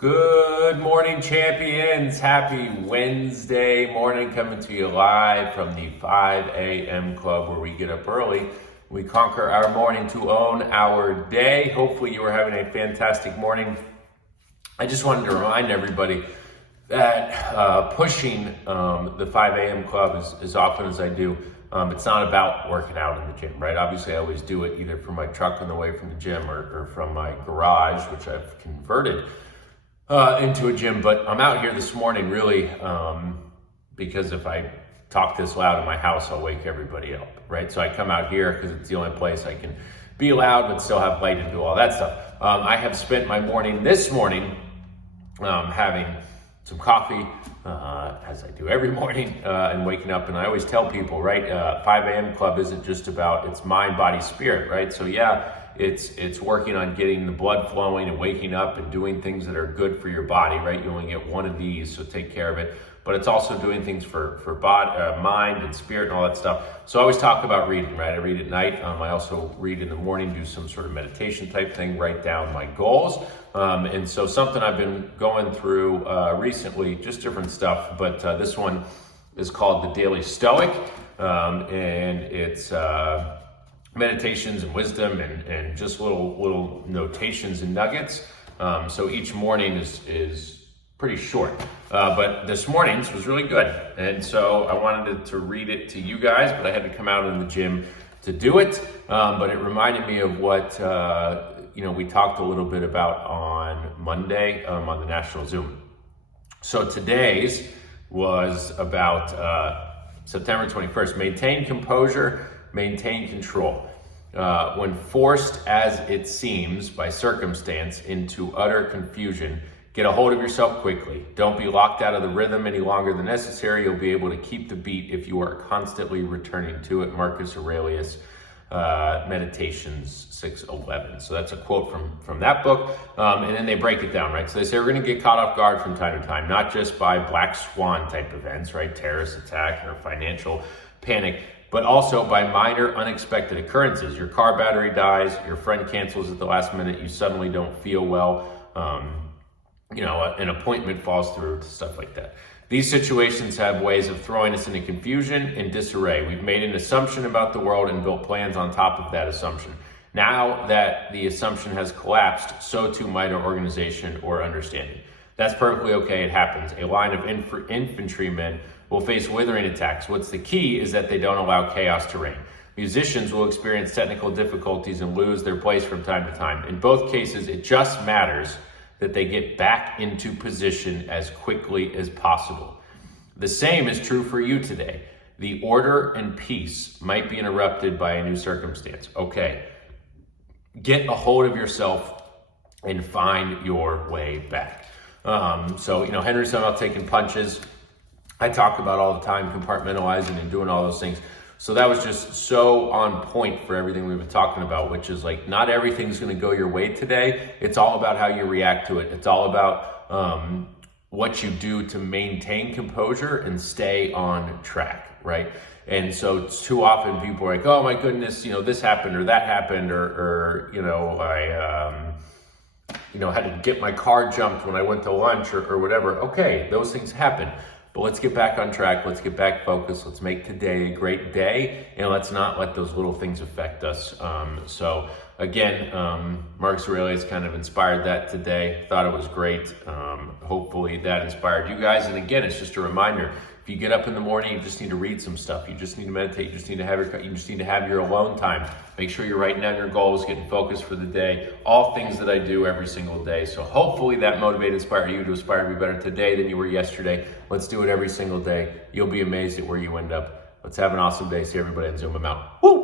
Good morning, champions. Happy Wednesday morning, coming to you live from the 5 a.m. club, where we get up early. We conquer our morning to own our day. Hopefully you are having a fantastic morning. I just wanted to remind everybody that pushing the 5 a.m. club as often as I do, it's not about working out in the gym, right? Obviously, I always do it either from my truck on the way from the gym or from my garage, which I've converted into a gym. But I'm out here this morning really because if I talk this loud in my house, I'll wake everybody up, right? So I come out here because it's the only place I can be loud but still have light and do all that stuff. I have spent my morning this morning having some coffee, as I do every morning, and waking up. And I always tell people, right, 5 a.m. club isn't just about, it's mind, body, spirit, right? So yeah, it's working on getting the blood flowing and waking up and doing things that are good for your body, right? You only get one of these, so take care of it. But it's also doing things for body, mind and spirit and all that stuff. So I always talk about reading, right? I read at night. I also read in the morning, do some sort of meditation type thing, write down my goals. And so something I've been going through recently, just different stuff, but this one is called the Daily Stoic, and it's meditations and wisdom and just little notations and nuggets. So each morning is pretty short, but this morning's was really good. And so I wanted to read it to you guys, but I had to come out in the gym to do it. But it reminded me of what, we talked a little bit about on Monday on the National Zoom. So today's was about September 21st. Maintain composure, maintain control. When forced, as it seems, by circumstance into utter confusion, get a hold of yourself quickly. Don't be locked out of the rhythm any longer than necessary. You'll be able to keep the beat if you are constantly returning to it. Marcus Aurelius, Meditations 6:11. So that's a quote from that book. And then they break it down, right? So they say we're going to get caught off guard from time to time, not just by black swan type events, right? Terrorist attack or financial panic, but also by minor unexpected occurrences. Your car battery dies, your friend cancels at the last minute, you suddenly don't feel well, an appointment falls through, stuff like that. These situations have ways of throwing us into confusion and disarray. We've made an assumption about the world and built plans on top of that assumption. Now that the assumption has collapsed, so too might our organization or understanding. That's perfectly okay, it happens. A line of infantrymen will face withering attacks. What's the key is that they don't allow chaos to reign. Musicians will experience technical difficulties and lose their place from time to time. In both cases, it just matters that they get back into position as quickly as possible. The same is true for you today. The order and peace might be interrupted by a new circumstance. Okay, get a hold of yourself and find your way back. Henry's talking about taking punches. I talk about all the time, compartmentalizing and doing all those things. So that was just so on point for everything we've been talking about, which is like, not everything's going to go your way today. It's all about how you react to it. It's all about what you do to maintain composure and stay on track, right? And so too often people are like, oh my goodness, this happened or that happened, or I had to get my car jumped when I went to lunch or whatever. Okay, those things happen. But let's get back on track. Let's get back focused. Let's make today a great day, and let's not let those little things affect us. Marcus Aurelius kind of inspired that today. Thought it was great. Hopefully that inspired you guys. And again, it's just a reminder. If you get up in the morning, you just need to read some stuff. You just need to meditate. You just need to have your alone time. Make sure you're writing down your goals, getting focused for the day. All things that I do every single day. So hopefully that motivated, inspired you to aspire to be better today than you were yesterday. Let's do it every single day. You'll be amazed at where you end up. Let's have an awesome day. See everybody on Zoom. I'm out. Woo!